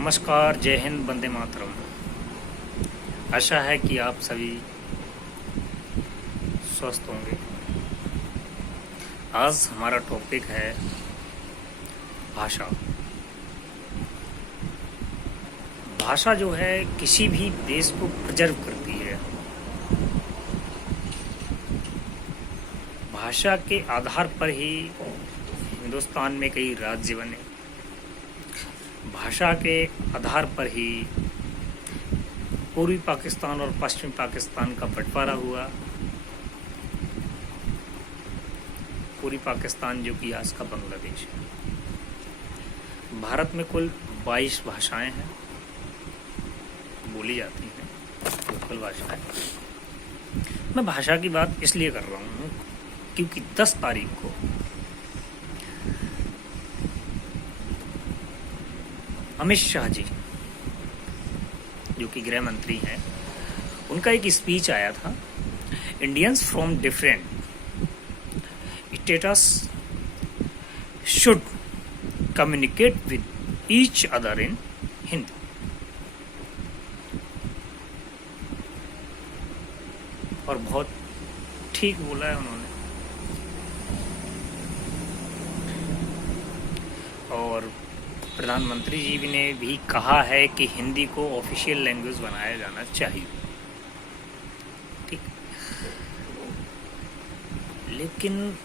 नमस्कार, जय हिंद, वंदे मातरम। आशा है कि आप सभी स्वस्थ होंगे। आज हमारा टॉपिक है भाषा। भाषा जो है किसी भी देश को प्रिजर्व करती है। भाषा के आधार पर ही हिंदुस्तान में कई राज्य बने। भाषा के आधार पर ही पूर्वी पाकिस्तान और पश्चिमी पाकिस्तान का बंटवारा हुआ। पूर्वी पाकिस्तान जो कि आज का बांग्लादेश है। भारत में कुल 22 भाषाएं हैं, बोली जाती हैं, लोकल भाषाएं। मैं भाषा की बात इसलिए कर रहा हूँ क्योंकि 10 तारीख को अमित शाह जी जो कि गृह मंत्री हैं, उनका एक स्पीच आया था, Indians from different status should communicate with each other in Hindi. और बहुत ठीक बोला है उन्होंने। और प्रधानमंत्री जी ने भी कहा है कि हिंदी को ऑफिशियल लैंग्वेज बनाया जाना चाहिए। ठीक, लेकिन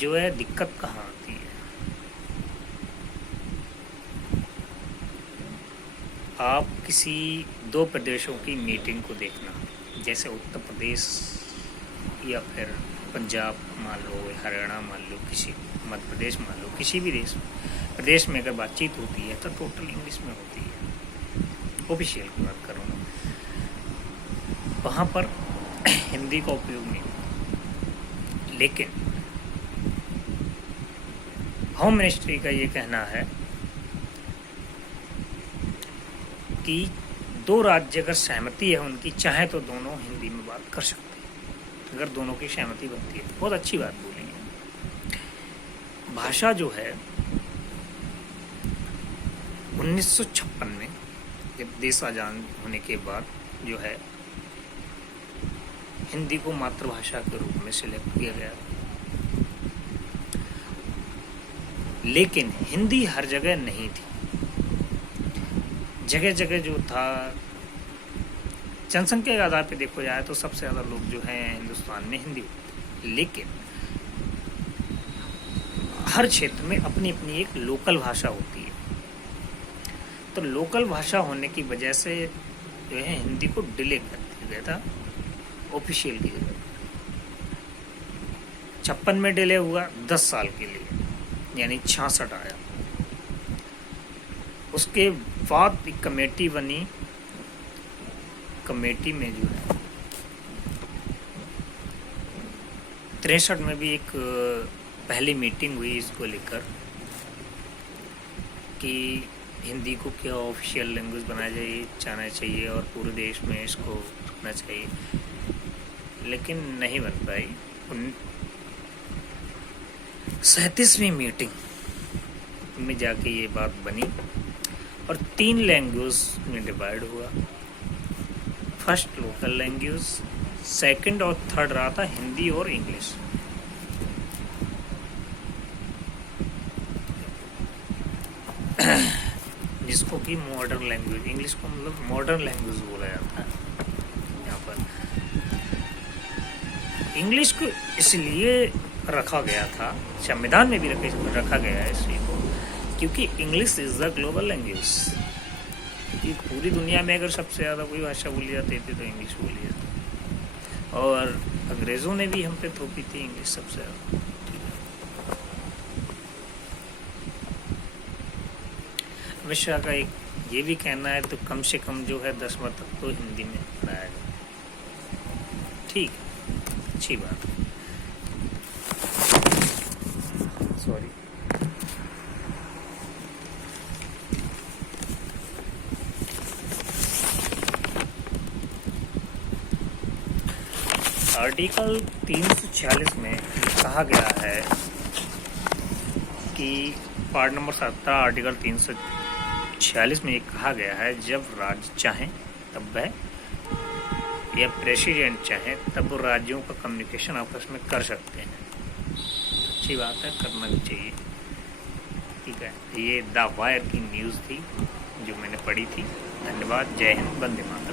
जो है दिक्कत कहाँ आती है? आप किसी दो प्रदेशों की मीटिंग को देखना, जैसे उत्तर प्रदेश या फिर पंजाब मान लो, हरियाणा मान लो, किसी मध्य प्रदेश मान लो, किसी भी प्रदेश में अगर बातचीत होती है तो टोटल इंग्लिश में होती है। ऑफिशियल की बात करूँ मैं, वहाँ पर हिंदी का उपयोग नहीं होता। लेकिन होम मिनिस्ट्री का ये कहना है कि दो राज्य अगर सहमति है उनकी, चाहे तो दोनों हिंदी में बात कर सकते हैं, अगर दोनों की सहमति बनती है। बहुत अच्छी बात बोली है। भाषा जो है 1956 में जब देश आजाद होने के बाद जो है हिंदी को मातृभाषा के रूप में सिलेक्ट किया गया। लेकिन हिंदी हर जगह नहीं थी। जगह जगह जो था, जनसंख्या के आधार पर देखो जाए तो सबसे ज़्यादा लोग जो हैं हिंदुस्तान में हिंदी बोलते हैं। लेकिन हर क्षेत्र में अपनी अपनी एक लोकल भाषा होती है। तो लोकल भाषा होने की वजह से जो है हिंदी को डिले कर दिया गया था ऑफिशियल की जगह। 56 में डिले हुआ 10 साल के लिए, यानी 66 आया। उसके बाद एक कमेटी बनी। कमेटी में जो है 63 में भी एक पहली मीटिंग हुई इसको लेकर कि हिंदी को क्या ऑफिशियल लैंग्वेज बनाया जाना चाहिए और पूरे देश में इसको रखना चाहिए। लेकिन नहीं बन पाई। 37वीं मीटिंग में जाके ये बात बनी और 3 लैंग्वेज में डिवाइड हुआ। फर्स्ट लोकल लैंग्वेज, सेकंड और थर्ड रहा था हिंदी और इंग्लिश। जिसको कि मॉडर्न लैंग्वेज, इंग्लिश को मतलब मॉडर्न लैंग्वेज बोला जाता है यहाँ पर। इंग्लिश को इसलिए रखा गया था, संविधान में भी रखा गया है इसलिए को, क्योंकि English is the global language. क्योंकि पूरी दुनिया में अगर सबसे ज़्यादा कोई भाषा बोली जाती थी तो इंग्लिश बोली जाती। और अंग्रेज़ों ने भी हम पे थोपी थी इंग्लिश सबसे ज़्यादा। अमित शाह का एक ये भी कहना है तो कम से कम जो है 10वां तक तो हिंदी में बनाया जाए। ठीक, अच्छी बात। सॉरी। आर्टिकल 346 में कहा गया है कि पार्ट नंबर 17 आर्टिकल 46 में ये कहा गया है जब राज्य चाहें तब वह या प्रेसिडेंट चाहे तब वो राज्यों का कम्युनिकेशन आपस में कर सकते हैं। अच्छी बात है, करना भी चाहिए। ठीक है, ये द वायर की न्यूज़ थी जो मैंने पढ़ी थी। धन्यवाद। जय हिंद, वंदे मातरम।